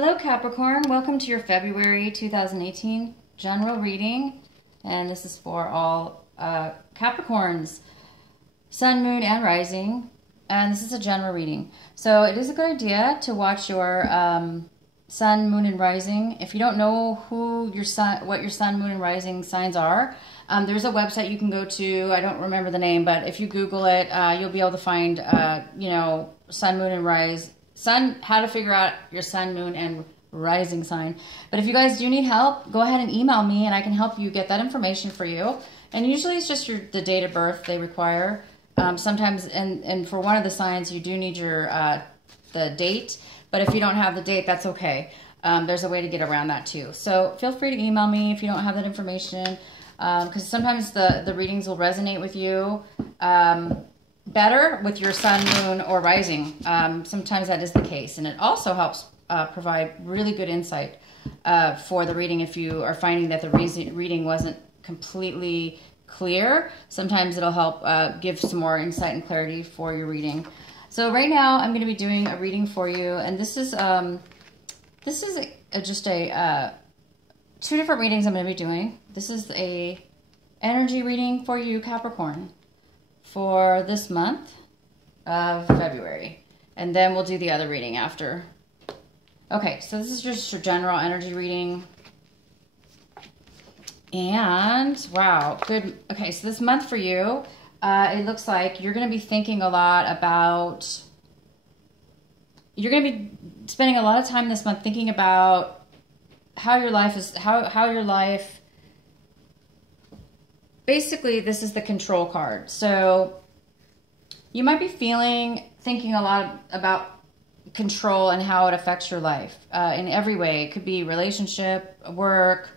Hello Capricorn, welcome to your February 2018 general reading, and this is for all Capricorns, Sun, Moon, and Rising, and this is a general reading. So it is a good idea to watch your Sun, Moon, and Rising. If you don't know what your Sun, Moon, and Rising signs are, there's a website you can go to. I don't remember the name, but if you Google it, you'll be able to find, Sun, Moon, and how to figure out your Sun, Moon, and Rising sign. But if you guys do need help, go ahead and email me and I can help you get that information for you. And usually it's just the date of birth they require. Sometimes, and for one of the signs, you do need the date. But if you don't have the date, that's okay. There's a way to get around that too. So feel free to email me if you don't have that information. Because sometimes the readings will resonate with you better with your Sun, Moon, or Rising. Sometimes that is the case. And it also helps provide really good insight for the reading if you are finding that the reading wasn't completely clear. Sometimes it'll help give some more insight and clarity for your reading. So right now I'm going to be doing a reading for you, and this is just two different readings I'm going to be doing. This is a energy reading for you, Capricorn, for this month of February, and then we'll do the other reading after. Okay, so this is just your general energy reading. And wow, good. Okay, so this month for you, it looks like you're going to be thinking a lot about, you're going to be spending a lot of time this month thinking about how your life is, how your life, basically this is the control card. So you might be thinking a lot about control and how it affects your life in every way. It could be relationship, work,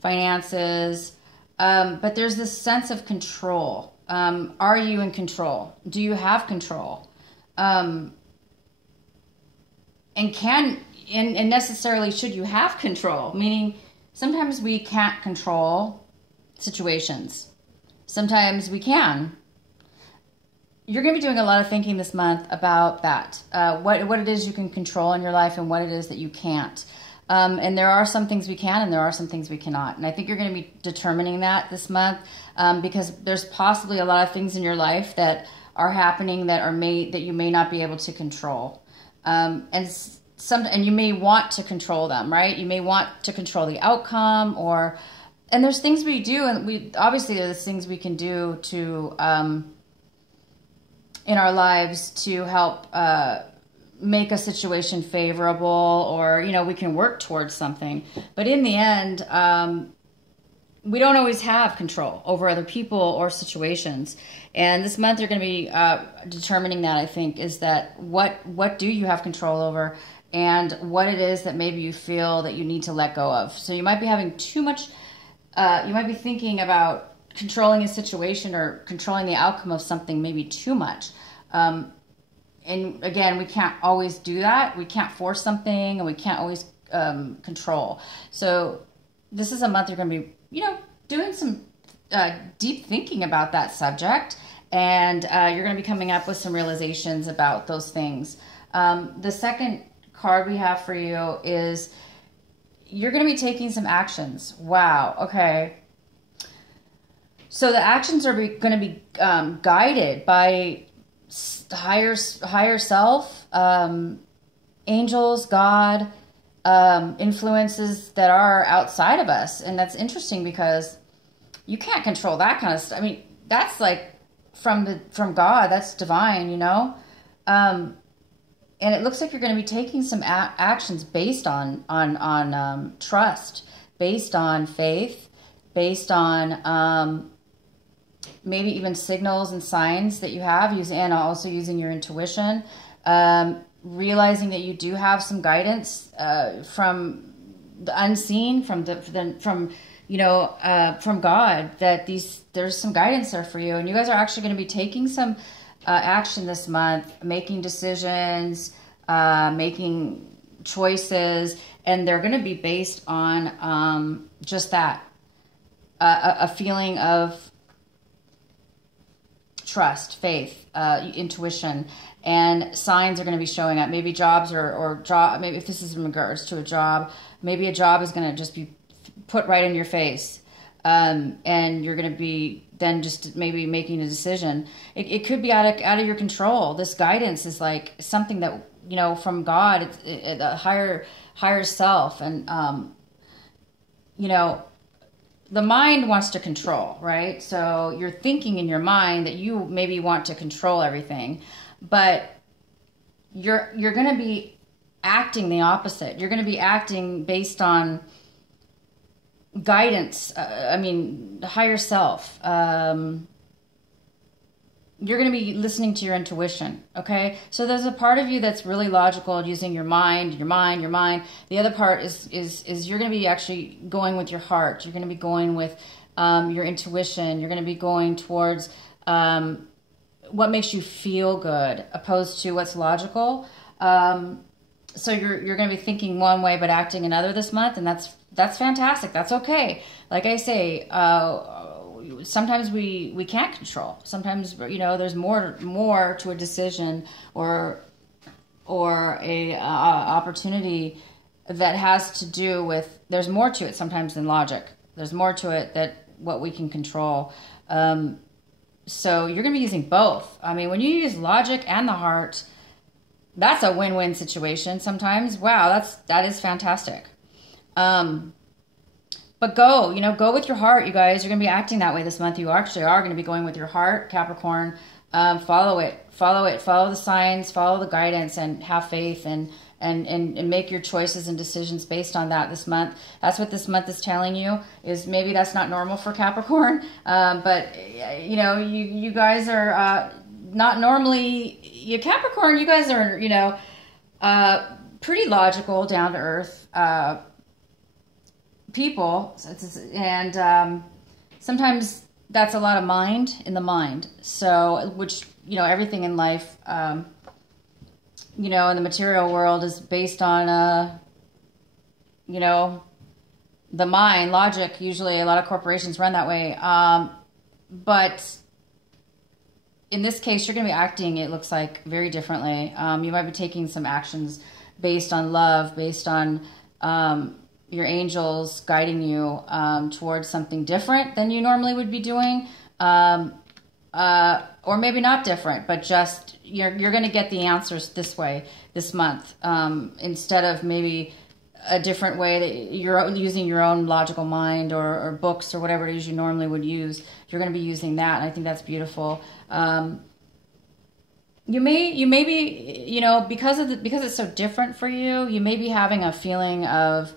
finances, but there's this sense of control. Are you in control? Do you have control? And necessarily should you have control? Meaning sometimes we can't control situations. Sometimes we can. You're going to be doing a lot of thinking this month about that. What it is you can control in your life and what it is that you can't. And there are some things we can and there are some things we cannot. And I think you're going to be determining that this month because there's possibly a lot of things in your life that are happening that you may not be able to control. And you may want to control them, right? You may want to control the outcome, and there's things we do, and obviously there's things we can do to in our lives to help make a situation favorable, or we can work towards something. But in the end, we don't always have control over other people or situations. And this month you're going to be determining that, I think, is that what do you have control over, and what it is that maybe you feel that you need to let go of. So you might be having too much, you might be thinking about controlling a situation or controlling the outcome of something maybe too much. And again, we can't always do that. We can't force something, and we can't always control. So this is a month you're going to be, doing some deep thinking about that subject, and you're going to be coming up with some realizations about those things. The second card we have for you is you're going to be taking some actions. Wow. Okay. So the actions are going to be guided by higher self, angels, God, influences that are outside of us. And that's interesting because you can't control that kind of stuff. I mean, that's like from God, that's divine, and it looks like you're going to be taking some actions based on trust, based on faith, based on maybe even signals and signs that you have, and also using your intuition, realizing that you do have some guidance from the unseen, from God, that there's some guidance there for you, and you guys are actually going to be taking some action this month, making decisions, making choices, and they're going to be based on just that, a feeling of trust, faith, intuition, and signs are going to be showing up. Maybe jobs or job. Maybe if this is in regards to a job, maybe a job is going to just be put right in your face, and you're going to be then just maybe making a decision. It could be out of your control. This guidance is like something that, you know, from God, it's a higher self, and you know, the mind wants to control, right? So you're thinking in your mind that you maybe want to control everything, but you're going to be acting the opposite. You're going to be acting based on guidance. The higher self. You're going to be listening to your intuition. Okay. So there's a part of you that's really logical, using your mind. The other part is you're going to be actually going with your heart. You're going to be going with, your intuition. You're going to be going towards, what makes you feel good, opposed to what's logical. So you're going to be thinking one way but acting another this month, and that's fantastic. That's okay. Like I say, sometimes we can't control. Sometimes, you know, there's more to a decision or a opportunity that has to do with. There's more to it sometimes than logic. There's more to it that what we can control. So you're going to be using both. I mean, when you use logic and the heart, that's a win-win situation sometimes. Wow, that is fantastic. But go with your heart, you guys. You're going to be acting that way this month. You actually are going to be going with your heart, Capricorn. Follow the signs, follow the guidance, and have faith, and make your choices and decisions based on that this month. That's what this month is telling you. Is maybe that's not normal for Capricorn, but you know, you guys are not normally. You Capricorn, you guys are, you know, pretty logical, down to earth people, and sometimes that's a lot of mind in the mind. So, which, you know, everything in life, you know, in the material world is based on, you know, the mind, logic. Usually a lot of corporations run that way. But in this case, you're going to be acting, it looks like, very differently. You might be taking some actions based on love, based on your angels guiding you towards something different than you normally would be doing. Or maybe not different, but just you're going to get the answers this way this month, instead of maybe a different way that you're using your own logical mind or books or whatever it is you normally would use. You're going to be using that, and I think that's beautiful. You may be, you know, because it's so different for you, you may be having a feeling of,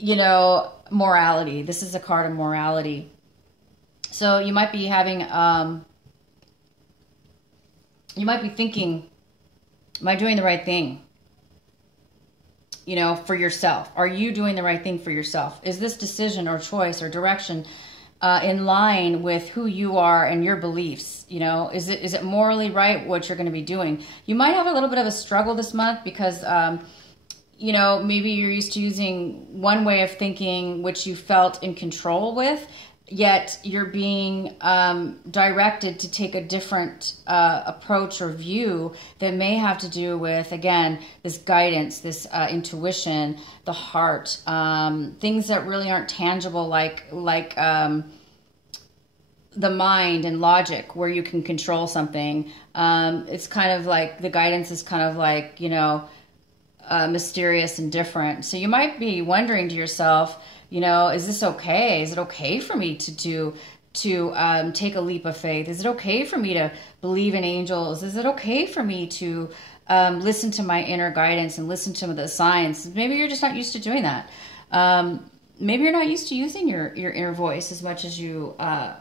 you know, morality. This is a card of morality. So you might be having, you might be thinking, am I doing the right thing? You know, for yourself. Are you doing the right thing for yourself? Is this decision or choice or direction in line with who you are and your beliefs? You know, is it morally right what you're going to be doing? You might have a little bit of a struggle this month because, you know, maybe you're used to using one way of thinking which you felt in control with, yet you're being directed to take a different approach or view that may have to do with, again, this guidance, this intuition, the heart, things that really aren't tangible, like the mind and logic, where you can control something. It's kind of like the guidance is kind of like, you know, mysterious and different. So you might be wondering to yourself, you know, is this okay? Is it okay for me to take a leap of faith? Is it okay for me to believe in angels? Is it okay for me to listen to my inner guidance and listen to the signs? Maybe you're just not used to doing that. Maybe you're not used to using your inner voice as much as you have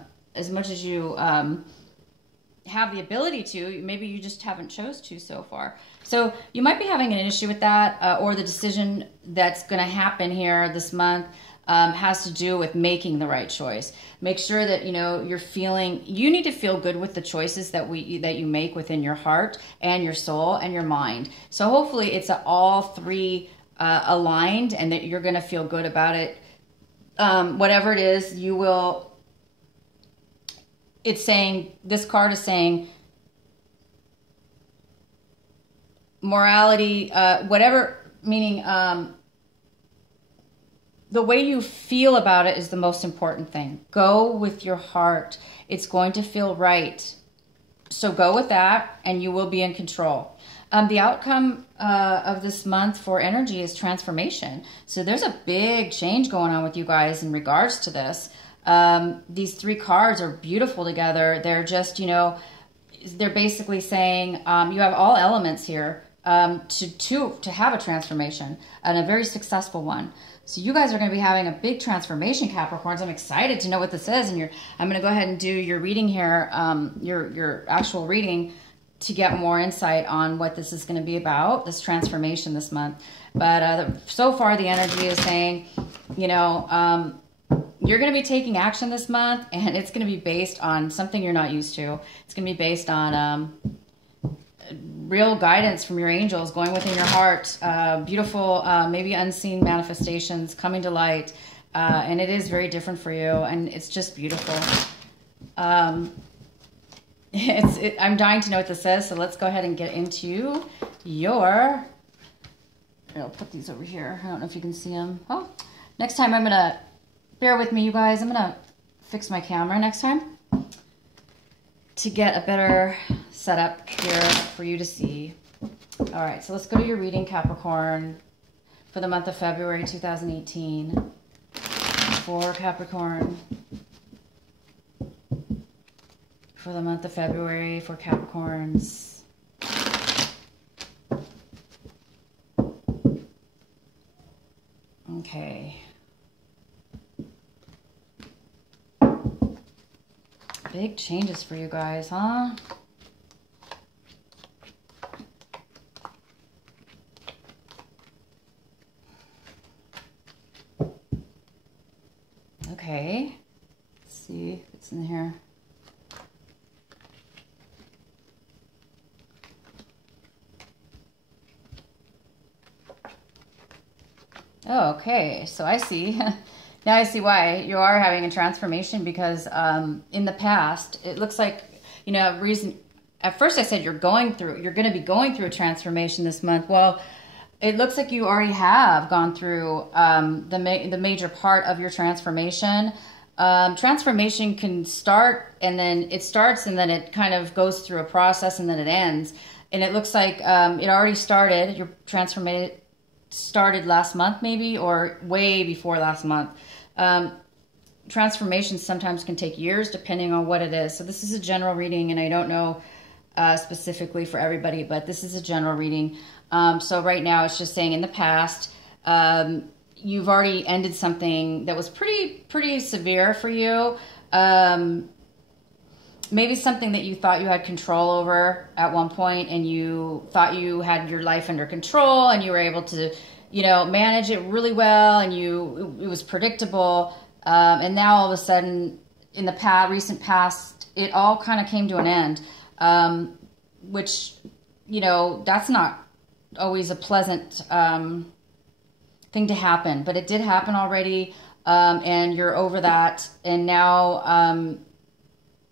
the ability to. Maybe you just haven't chose to so far. So you might be having an issue with that, or the decision that's going to happen here this month has to do with making the right choice. Make sure that, you know, you need to feel good with the choices that you make within your heart and your soul and your mind. So hopefully it's all three aligned, and that you're going to feel good about it. Whatever it is, you will. it's saying, this card is saying morality, whatever, meaning the way you feel about it is the most important thing. Go with your heart. It's going to feel right. So go with that and you will be in control. The outcome of this month for energy is transformation. So there's a big change going on with you guys in regards to this. These three cards are beautiful together. They're just, you know, they're basically saying you have all elements here to have a transformation, and a very successful one. So you guys are going to be having a big transformation, Capricorns. I'm excited to know what this is, and I'm going to go ahead and do your reading here, your actual reading, to get more insight on what this is going to be about, this transformation this month. But so far the energy is saying, you know, you're going to be taking action this month, and it's going to be based on something you're not used to. It's going to be based on real guidance from your angels, going within your heart, beautiful, maybe unseen manifestations coming to light. And it is very different for you, and it's just beautiful. I'm dying to know what this says, so let's go ahead and get into your... I'll put these over here. I don't know if you can see them. Oh, next time I'm going to... Bear with me, you guys. I'm going to fix my camera next time to get a better setup here for you to see. All right, so let's go to your reading, Capricorn, for the month of February 2018. For Capricorn. For the month of February for Capricorns. Okay. Big changes for you guys, huh? Okay. Let's see if it's in here. Oh, okay. So I see. Now I see why you are having a transformation, because in the past, it looks like, you know, at first I said you're going to be going through a transformation this month. Well, it looks like you already have gone through the major part of your transformation. Transformation can start, and then it starts, and then it kind of goes through a process, and then it ends. And it looks like it already started. Your transformation started last month, maybe, or way before last month. Transformations sometimes can take years depending on what it is. So this is a general reading, and I don't know specifically for everybody, but this is a general reading. So right now it's just saying in the past, you've already ended something that was pretty severe for you. Maybe something that you thought you had control over at one point, and you thought you had your life under control, and you were able to, you know, manage it really well, and it was predictable. And now all of a sudden, in the recent past, it all kind of came to an end, which, you know, that's not always a pleasant thing to happen, but it did happen already, and you're over that, and now,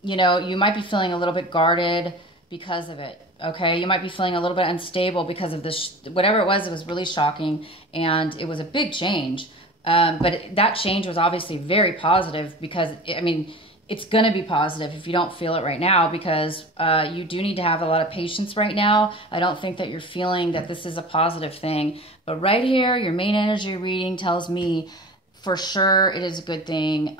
you know, you might be feeling a little bit guarded because of it, okay? You might be feeling a little bit unstable because of this, whatever it was really shocking, and it was a big change. But that change was obviously very positive, because, I mean, it's going to be positive if you don't feel it right now, because you do need to have a lot of patience right now. I don't think that you're feeling that this is a positive thing. But right here, your main energy reading tells me for sure it is a good thing.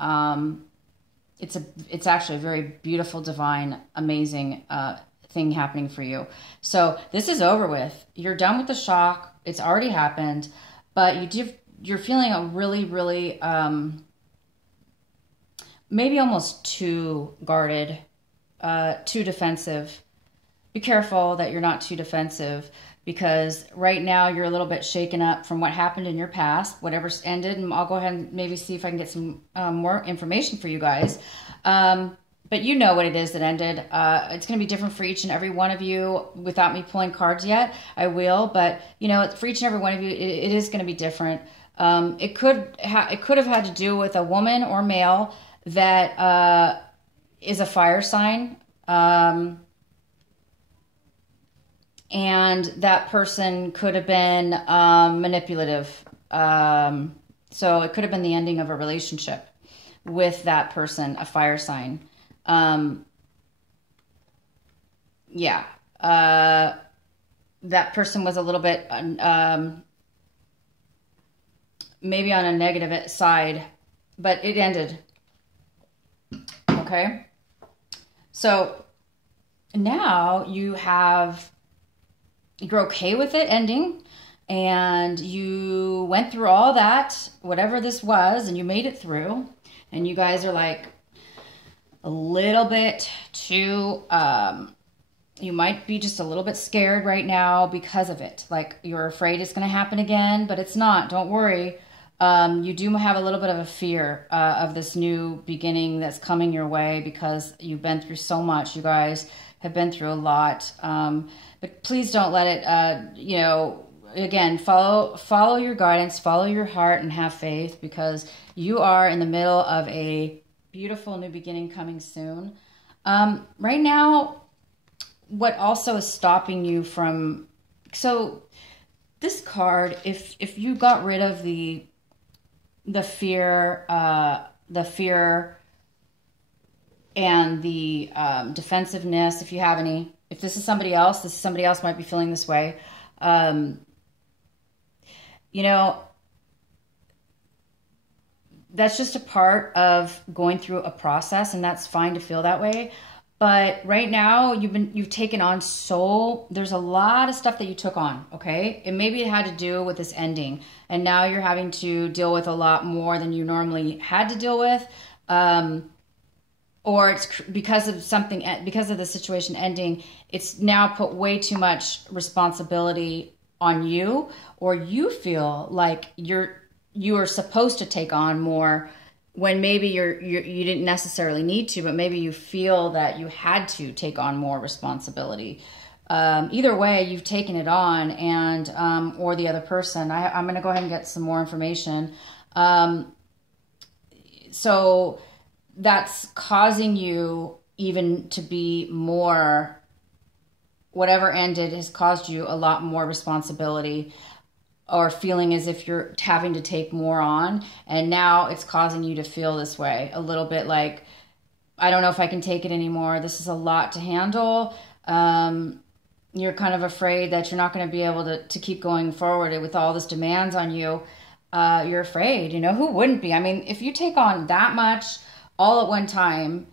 It's actually a very beautiful, divine, amazing thing happening for you. So this is over with. You're done with the shock. It's already happened. But you're feeling a really, really... maybe almost too guarded, too defensive. Be careful that you're not too defensive, because right now you're a little bit shaken up from what happened in your past, whatever's ended, and I'll go ahead and maybe see if I can get some more information for you guys. But you know what it is that ended. It's going to be different for each and every one of you. Without me pulling cards yet, I will. But, you know, for each and every one of you, it is going to be different. It could have had to do with a woman or male that is a fire sign. And that person could have been manipulative. So it could have been the ending of a relationship with that person, a fire sign. Yeah. That person was a little bit maybe on a negative side, but it ended. Okay. So now you're okay with it ending, and you went through all that, whatever this was, and you made it through, and you guys are like a little bit too, you might be just a little bit scared right now because of it. Like, you're afraid it's going to happen again, but it's not. Don't worry. You do have a little bit of a fear of this new beginning that's coming your way because you've been through so much. You guys have been through a lot. But please don't let it, you know, again, follow your guidance, follow your heart, and have faith, because you are in the middle of a beautiful new beginning coming soon. Right now, what also is stopping you from, so this card, if you got rid of the fear and the defensiveness, if you have any, if this is somebody else might be feeling this way. You know, that's just a part of going through a process, and that's fine to feel that way. But right now, you've taken on there's a lot of stuff that you took on, okay? And maybe it had to do with this ending, and now you're having to deal with a lot more than you normally had to deal with. Or it's because of the situation ending, it's now put way too much responsibility on you, or you feel like you are supposed to take on more when maybe you didn't necessarily need to, but maybe you feel that you had to take on more responsibility. Either way, you've taken it on, and or the other person. I'm going to go ahead and get some more information. So that's causing you even to be more, whatever ended has caused you a lot more responsibility, or feeling as if you're having to take more on. And now it's causing you to feel this way a little bit, like, I don't know if I can take it anymore. This is a lot to handle. You're kind of afraid that you're not going to be able to keep going forward with all this demands on you. You're afraid, you know, who wouldn't be? I mean, if you take on that much all at one time,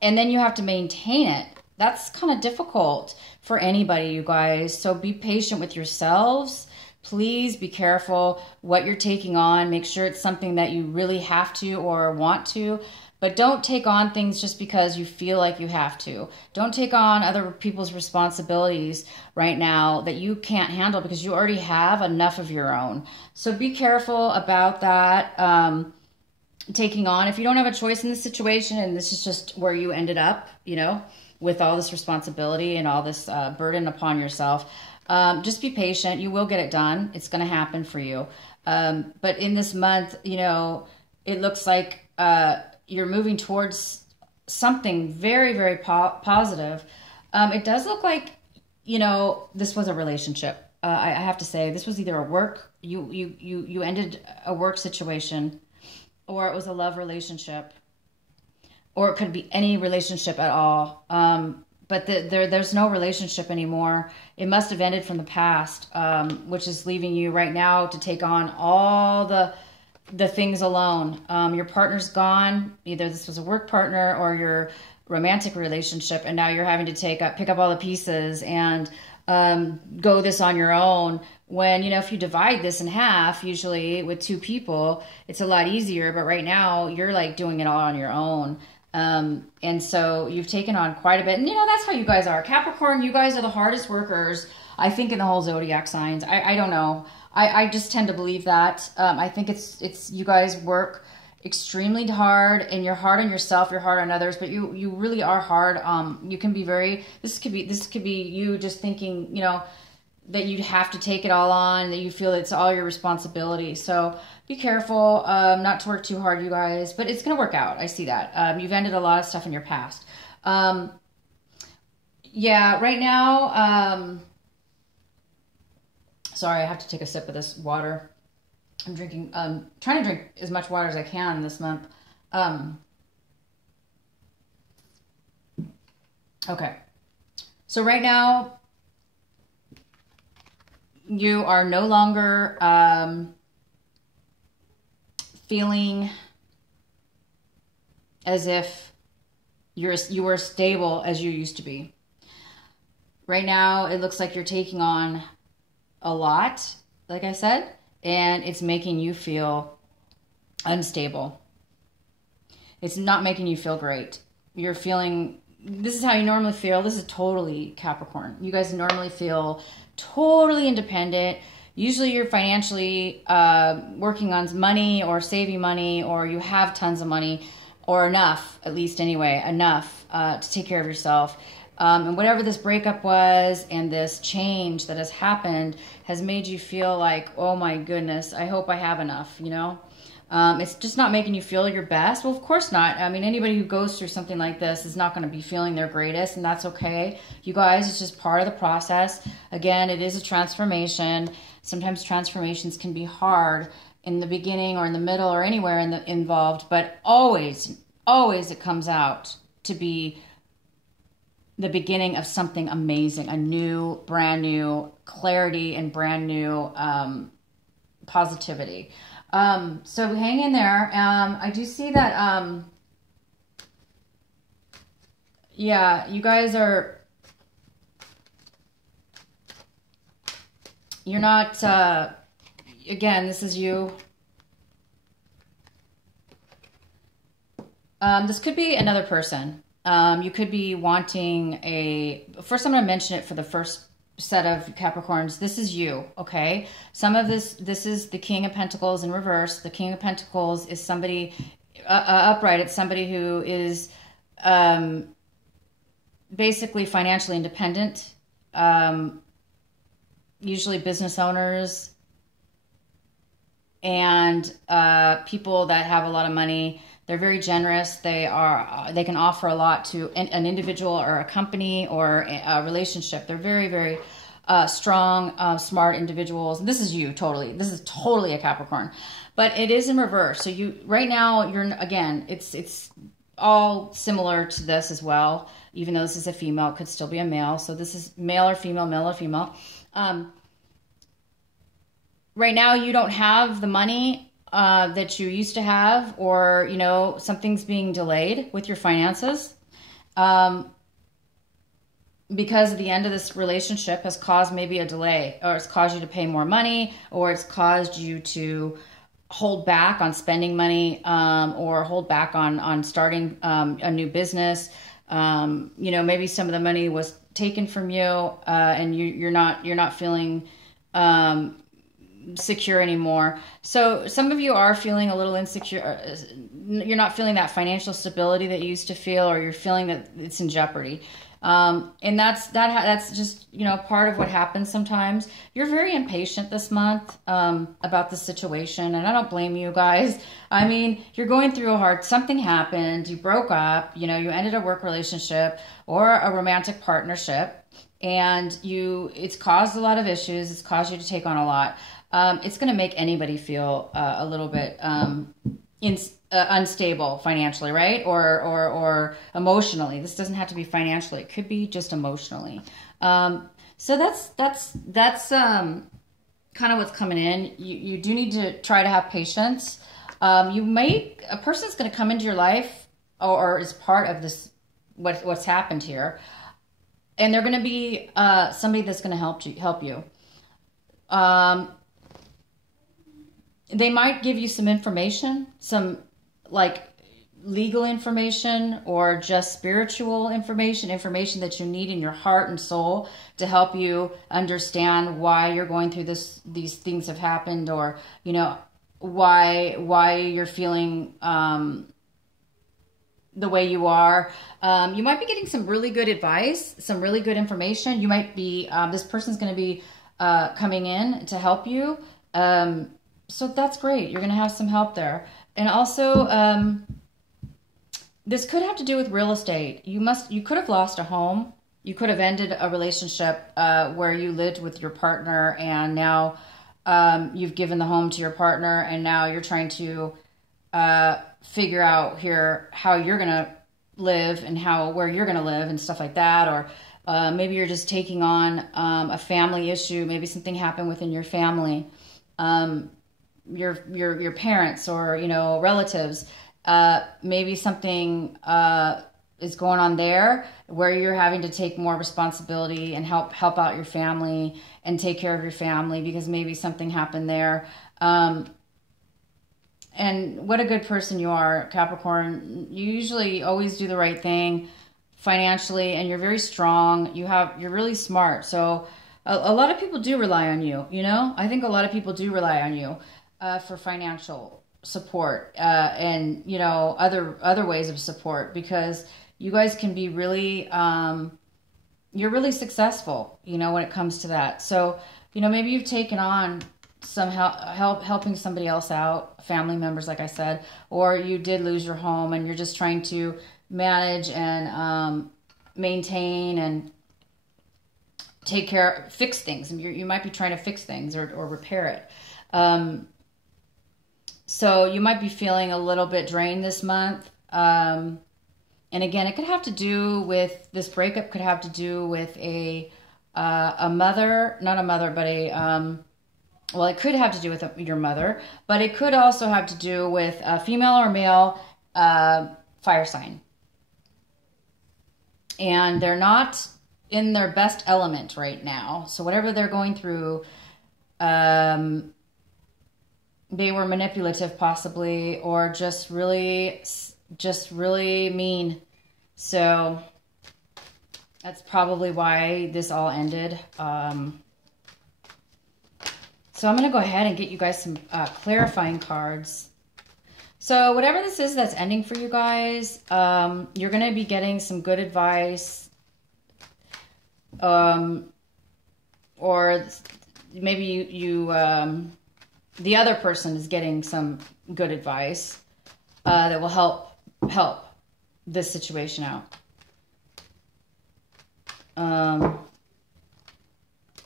and then you have to maintain it, that's kind of difficult for anybody, you guys. So be patient with yourselves. Please be careful what you're taking on. Make sure it's something that you really have to or want to. But don't take on things just because you feel like you have to. Don't take on other people's responsibilities right now that you can't handle, because you already have enough of your own. So be careful about that. Taking on, if you don't have a choice in this situation, and this is just where you ended up, you know, with all this responsibility and all this burden upon yourself, just be patient. You will get it done. It's going to happen for you. But in this month, you know, it looks like you're moving towards something very, very positive. It does look like, you know, this was a relationship. I have to say, this was either a work, you ended a work situation, or it was a love relationship, or it could be any relationship at all. But there's no relationship anymore. It must have ended from the past, which is leaving you right now to take on all the things alone. Your partner's gone. Either this was a work partner or your romantic relationship, and now you're having to pick up all the pieces and go this on your own. When, you know, if you divide this in half, usually with two people, it's a lot easier. But right now, you're like doing it all on your own. And so you've taken on quite a bit. And, you know, that's how you guys are. Capricorn, you guys are the hardest workers, I think, in the whole zodiac signs. I don't know. I just tend to believe that. I think it's you guys work extremely hard, and you're hard on yourself, you're hard on others, but you really are hard. You can be this could be you just thinking, you know, that you'd have to take it all on, that you feel it's all your responsibility. So be careful not to work too hard, you guys, but it's going to work out. I see that. You've ended a lot of stuff in your past. Yeah, right now, sorry, I have to take a sip of this water. I'm drinking, trying to drink as much water as I can this month. Okay. So right now, you are no longer feeling as if you were stable as you used to be. Right now, it looks like you're taking on a lot, like I said, and it's making you feel unstable. It's not making you feel great. You're feeling, this is how you normally feel. This is totally Capricorn. You guys normally feel totally independent. Usually you're financially working on money or saving money, or you have tons of money, or enough, at least anyway, enough to take care of yourself. And whatever this breakup was and this change that has happened has made you feel like, oh my goodness, I hope I have enough, you know? It's just not making you feel your best. Well, of course not. I mean, anybody who goes through something like this is not going to be feeling their greatest, and that's okay. You guys, it's just part of the process. Again, it is a transformation. Sometimes transformations can be hard in the beginning or in the middle or anywhere involved, but always it comes out to be the beginning of something amazing, a new, brand new clarity and brand new positivity. So hang in there. I do see that, yeah, you guys are, you're not, again, this is you. This could be another person. You could be wanting first I'm going to mention it for the first set of Capricorns. This is you, okay? Some of this is the King of Pentacles in reverse. The King of Pentacles is somebody, upright, it's somebody who is basically financially independent, usually business owners, and people that have a lot of money. They're very generous. They can offer a lot to an individual or a company or a relationship. They're very, very strong, smart individuals. And this is you, totally. This is totally a Capricorn. But it is in reverse. So you, right now, you're, again, it's all similar to this as well. Even though this is a female, it could still be a male. So this is male or female, male or female. Right now, you don't have the money that you used to have, or, you know, something's being delayed with your finances because the end of this relationship has caused maybe a delay, or it's caused you to pay more money, or it's caused you to hold back on spending money, or hold back on starting a new business. You know, maybe some of the money was taken from you, and you're not feeling secure anymore. So some of you are feeling a little insecure. You're not feeling that financial stability that you used to feel, or you're feeling that it's in jeopardy. And that's just, you know, part of what happens sometimes. You're very impatient this month about the situation, and I don't blame you guys. I mean, you're going through something happened, you broke up, you know, you ended a work relationship or a romantic partnership, and it's caused a lot of issues. It's caused you to take on a lot. It's going to make anybody feel a little bit unstable financially, right? Or emotionally. This doesn't have to be financially. It could be just emotionally. So that's kind of what's coming in. You do need to try to have patience. A person's going to come into your life or is part of this, what's happened here. And they're going to be somebody that's going to help you. They might give you some information, some like legal information, or just spiritual information that you need in your heart and soul to help you understand why you're going through these things have happened, or, you know, why you're feeling the way you are. You might be getting some really good advice, some really good information. You might be, this person's going to be coming in to help you. So that's great. You're going to have some help there. And also, This could have to do with real estate. You could have lost a home. You could have ended a relationship where you lived with your partner, and now you've given the home to your partner, and now you're trying to figure out here how you're gonna live and where you're gonna live and stuff like that. Or maybe you're just taking on a family issue. Maybe something happened within your family, your parents or relatives. Maybe something is going on there where you're having to take more responsibility and help out your family and take care of your family because maybe something happened there. And what a good person you are, Capricorn. You usually always do the right thing financially, and you're very strong. You're really smart. So a lot of people do rely on you, I think a lot of people do rely on you for financial support and other ways of support, because you guys can be really you're really successful when it comes to that. So maybe you've taken on some helping somebody else out, family members like I said, or you did lose your home and you're just trying to manage and maintain and fix things, and you might be trying to fix things or repair it. So you might be feeling a little bit drained this month. And again, it could have to do with, this breakup could have to do with a mother, not a mother, but well, it could have to do with your mother, but it could also have to do with a female or male fire sign. And they're not in their best element right now. So whatever they're going through, they were manipulative possibly, or just really mean. So that's probably why this all ended. So I'm going to go ahead and get you guys some clarifying cards. So whatever this is that's ending for you guys, you're going to be getting some good advice. Or maybe you the other person is getting some good advice that will help this situation out.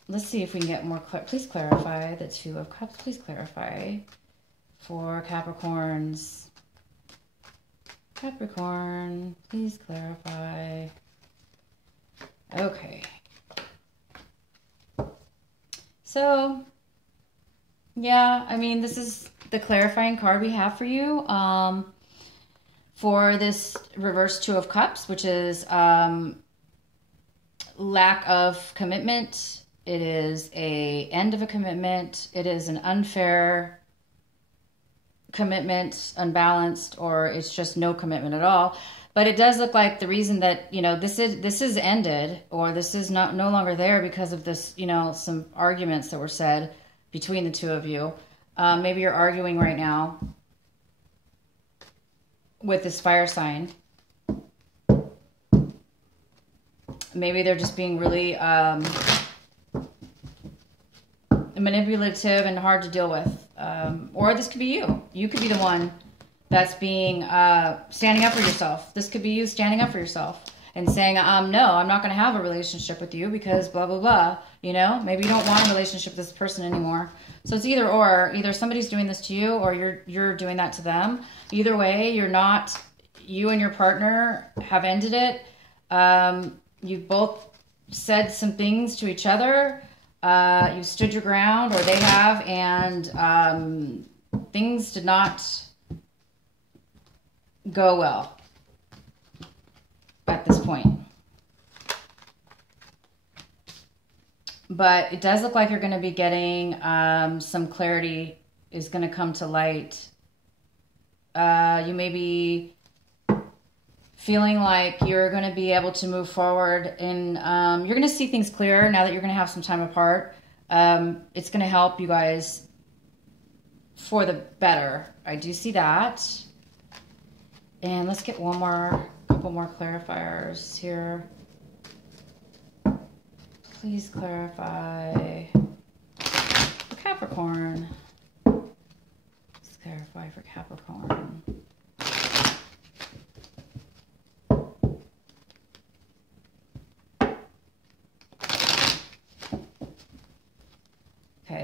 Let's see if we can get more. Please clarify the Two of Cups. Please clarify for Capricorns. Capricorn, please clarify. Okay. So, yeah, I mean, this is the clarifying card we have for you for this reverse Two of Cups, which is lack of commitment. It is a end of a commitment. It is an unfair commitment, unbalanced, or it's just no commitment at all. But it does look like the reason that, this is ended, or this is no longer there because of this, some arguments that were said between the two of you. Maybe you're arguing right now with this fire sign. Maybe they're just being really manipulative and hard to deal with. Or this could be you. You could be the one that's being standing up for yourself. This could be you standing up for yourself and saying, no, I'm not going to have a relationship with you because blah, blah, blah. Maybe you don't want a relationship with this person anymore. So it's either or. Either somebody's doing this to you or you're doing that to them. Either way, you and your partner have ended it. You've both said some things to each other. You stood your ground, or they have, and things did not go well at this point. But it does look like you're going to be getting some clarity is going to come to light. You may be feeling like you're going to be able to move forward, and you're going to see things clearer now that you're going to have some time apart. It's going to help you guys for the better. I do see that. And let's get couple more clarifiers here. Please clarify for Capricorn. Let's clarify for Capricorn.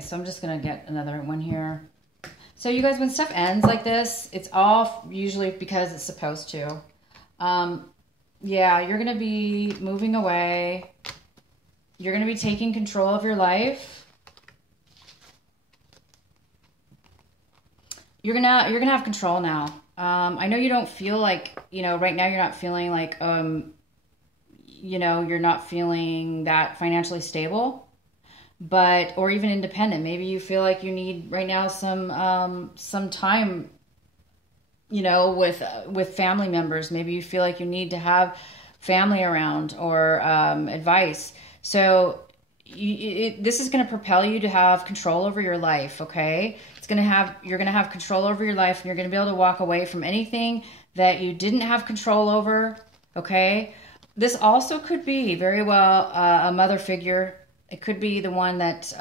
so I'm just going to get another one here. So you guys, when stuff ends like this, it's all usually because it's supposed to. Yeah, you're going to be moving away. You're going to be taking control of your life. You're going to have control now. I know you don't feel like, you know, right now you're not feeling like, you know, you're not feeling that financially stable, but, or even independent. Maybe you feel like you need right now some time, you know, with family members. Maybe you feel like you need to have family around or advice. So this is going to propel you to have control over your life. Okay. You're going to have control over your life, and you're going to be able to walk away from anything that you didn't have control over. Okay. This also could be very well a mother figure. It could be the one that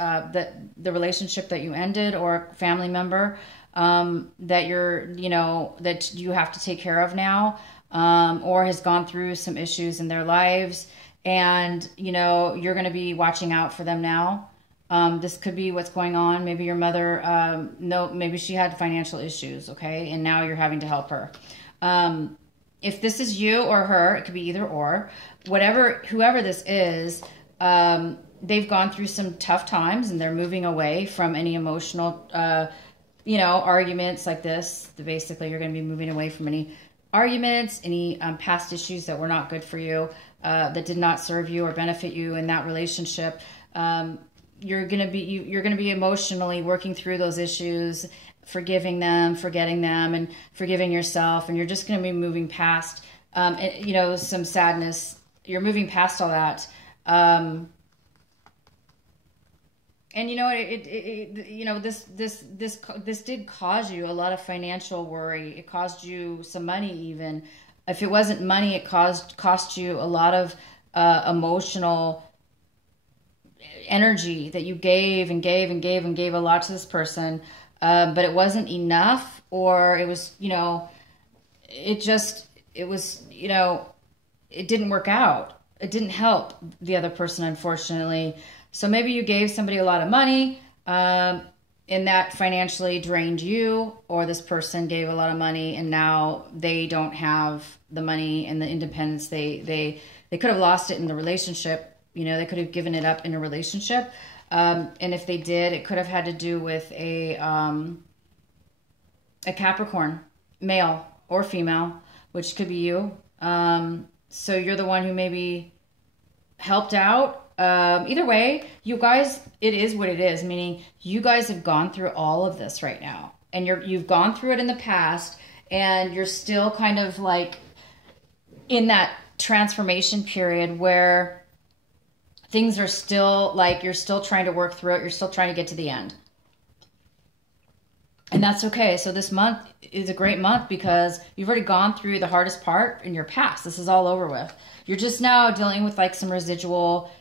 the relationship that you ended, or a family member that that you have to take care of now, or has gone through some issues in their lives, and you know you're going to be watching out for them now. This could be what's going on. Maybe your mother, maybe she had financial issues, okay, and now you're having to help her. If this is you or her, it could be either or. Whoever this is, they've gone through some tough times, and they're moving away from any emotional, arguments like this. Basically, you're going to be moving away from any arguments, any past issues that were not good for you, that did not serve you or benefit you in that relationship. You're going to be emotionally working through those issues, forgiving them, forgetting them, and forgiving yourself. And you're just going to be moving past, some sadness. You're moving past all that. And you know, this did cause you a lot of financial worry. It caused you some money, even. If it wasn't money, it cost you a lot of emotional energy that you gave and gave and gave and gave a lot to this person. But it wasn't enough, or it was, it didn't work out. It didn't help the other person, unfortunately. So maybe you gave somebody a lot of money, and that financially drained you, or this person gave a lot of money and now they don't have the money and the independence. They could have lost it in the relationship. They could have given it up in a relationship. And if they did, it could have had to do with a Capricorn, male or female, which could be you. So you're the one who maybe helped out. Either way, you guys, it is what it is, meaning you guys have gone through all of this right now, and you've gone through it in the past, and you're still kind of like in that transformation period where things are still like, you're still trying to work through it. You're still trying to get to the end. And that's okay. So this month is a great month because you've already gone through the hardest part in your past. This is all over with. You're just now dealing with like some residual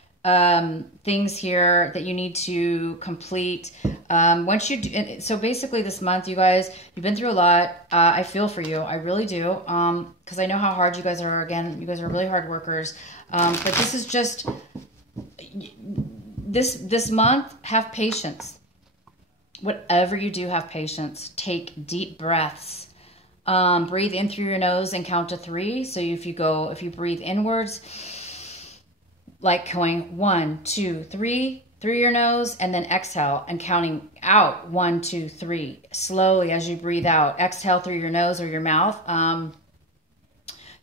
things here that you need to complete. Once you do, so basically this month, you guys, you've been through a lot. I feel for you. I really do. Cause I know how hard you guys are. Again, you guys are really hard workers. But this is just, this month, have patience. Whatever you do, have patience. Take deep breaths. Breathe in through your nose and count to 3. So if you breathe inwards, like going 1, 2, 3 through your nose, and then exhale and counting out 1, 2, 3 slowly as you breathe out. Exhale through your nose or your mouth.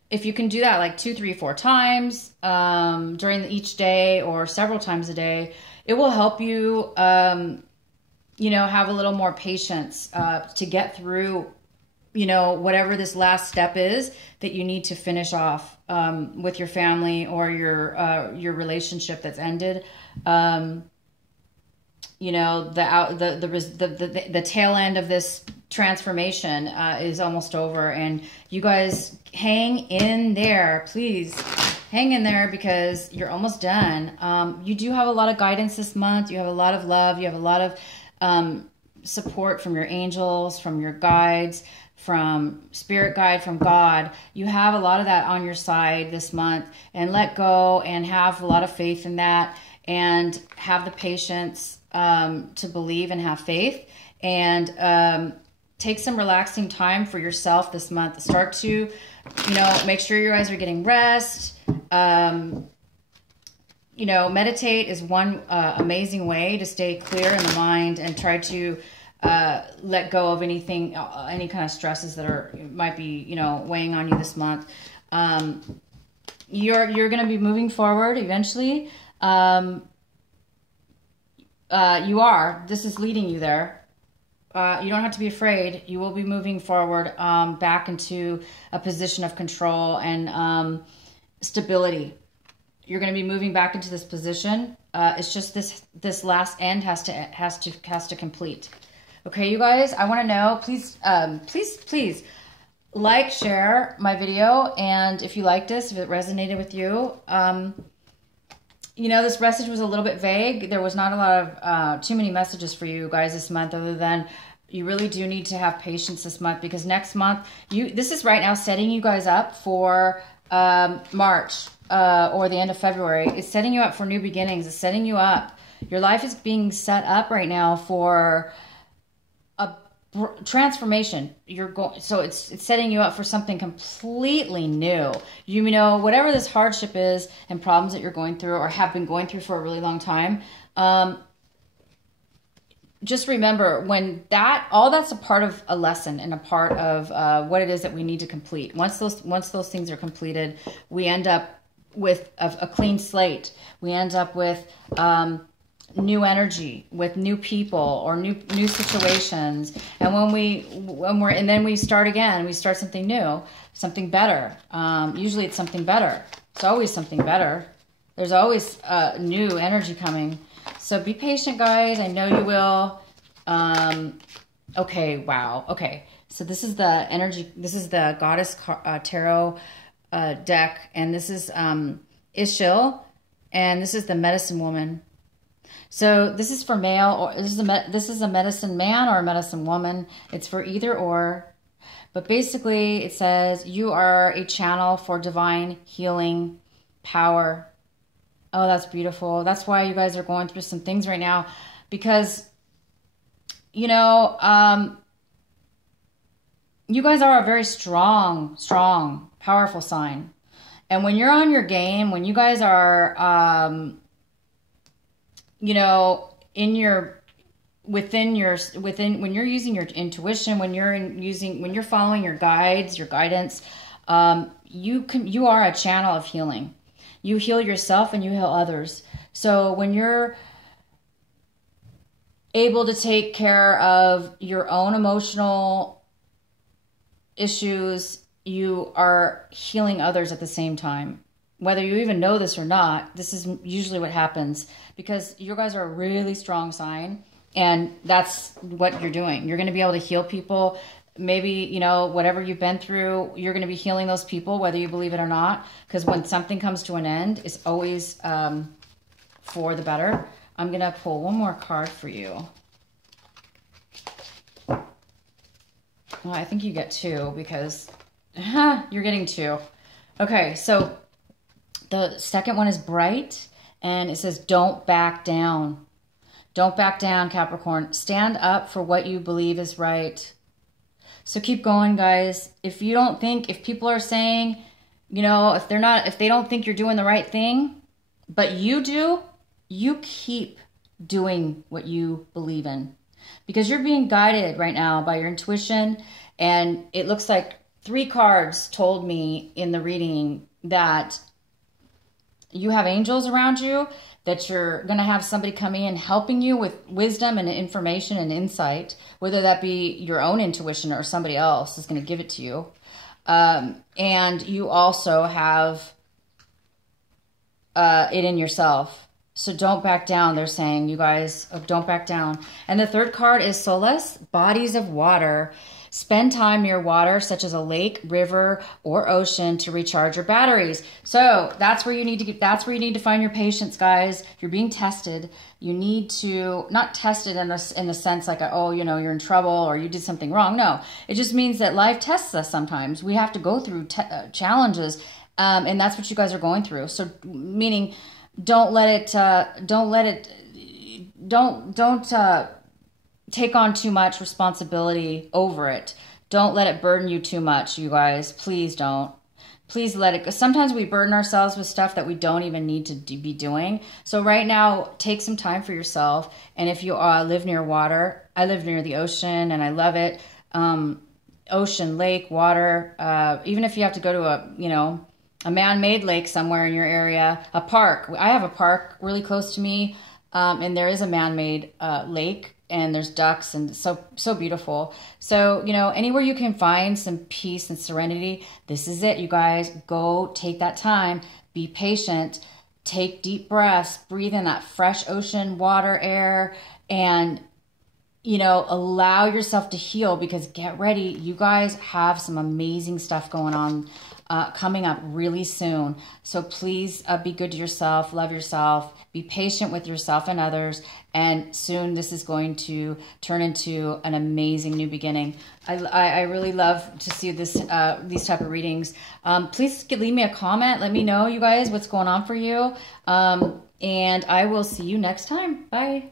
If you can do that like 2, 3, 4 times during each day or several times a day, it will help you, have a little more patience to get through, whatever this last step is that you need to finish off with your family or your relationship that's ended. The tail end of this transformation is almost over, and you guys hang in there. Please hang in there because you're almost done. You do have a lot of guidance this month. You have a lot of love. You have a lot of support from your angels, from your guides, from spirit guide, from God. You have a lot of that on your side this month, and let go and have a lot of faith in that, and have the patience to believe and have faith, and take some relaxing time for yourself this month. Start to, you know, make sure you guys are getting rest. You know, meditate is one amazing way to stay clear in the mind and try to let go of anything, any kind of stresses that might be, you know, weighing on you this month. You're going to be moving forward eventually. You are. This is leading you there. You don't have to be afraid. You will be moving forward back into a position of control and stability. You're going to be moving back into this position. It's just this last end has to complete. Okay, you guys. I want to know. Please, please like, share my video, and if you like this, if it resonated with you. You know, this message was a little bit vague. There was not a lot of too many messages for you guys this month, other than you really do need to have patience this month, because next month, this is right now setting you guys up for March or the end of February. It's setting you up for new beginnings. It's setting you up. Your life is being set up right now for a transformation. So it's setting you up for something completely new. You know, whatever this hardship is and problems that you're going through or have been going through for a really long time, just remember, when all that's a part of a lesson and a part of what it is that we need to complete. Once those things are completed, we end up with a clean slate. We end up with new energy, with new people or new situations. And then we start again. We start something new, something better. Usually it's something better. It's always something better. There's always new energy coming. So be patient, guys. I know you will. Okay, wow. Okay, so this is the energy. This is the Goddess Tarot deck, and this is Ishil, and this is the Medicine Woman. So this is for male, or this is a medicine man or a medicine woman. It's for either or. But basically, it says you are a channel for divine healing power. Oh, that's beautiful. That's why you guys are going through some things right now, because, you know, you guys are a very strong, powerful sign. And when you're on your game, when you guys are, you know, when you're using your intuition, when you're following your guides, your guidance, you are a channel of healing. You heal yourself and you heal others. So when you're able to take care of your own emotional issues, you are healing others at the same time. Whether you even know this or not, this is usually what happens, because you guys are a really strong sign, and that's what you're doing. You're going to be able to heal people. Maybe, you know, whatever you've been through, you're going to be healing those people, whether you believe it or not, because when something comes to an end, it's always for the better. I'm going to pull one more card for you. Well, I think you get two, because you're getting two. Okay, so the second one is Bright, and it says, don't back down. Don't back down, Capricorn. Stand up for what you believe is right. So keep going, guys. If people are saying, you know, if they don't think you're doing the right thing, but you do, you keep doing what you believe in, because you're being guided right now by your intuition. And it looks like 3 cards told me in the reading that you have angels around you, that you're going to have somebody coming in helping you with wisdom and information and insight, whether that be your own intuition or somebody else is going to give it to you. And you also have it in yourself. So don't back down, they're saying, you guys. Don't back down. And the third card is Solace, bodies of water. Spend time near water, such as a lake, river, or ocean, to recharge your batteries. So that's where you need to get. That's where you need to find your patience, guys. You're being tested. You need to, not tested in the sense like, oh, you know, you're in trouble or you did something wrong. No, it just means that life tests us sometimes. We have to go through challenges, and that's what you guys are going through. So meaning, don't let it don't take on too much responsibility over it. Don't let it burden you too much, you guys. Please don't. Please let it go. Sometimes we burden ourselves with stuff that we don't even need to be doing. So right now, take some time for yourself. And if you live near water, I live near the ocean and I love it. Ocean, lake, water. Even if you have to go to a man-made lake somewhere in your area, a park. I have a park really close to me, and there is a man-made lake. And there's ducks and so beautiful. So, anywhere you can find some peace and serenity, this is it, you guys. Go take that time. Be patient. Take deep breaths. Breathe in that fresh ocean, water, air, and, allow yourself to heal, because get ready. You guys have some amazing stuff going on coming up really soon. So please be good to yourself, love yourself, be patient with yourself and others, and soon this is going to turn into an amazing new beginning. I really love to see this these type of readings. Please leave me a comment. Let me know, you guys, what's going on for you. And I will see you next time. Bye.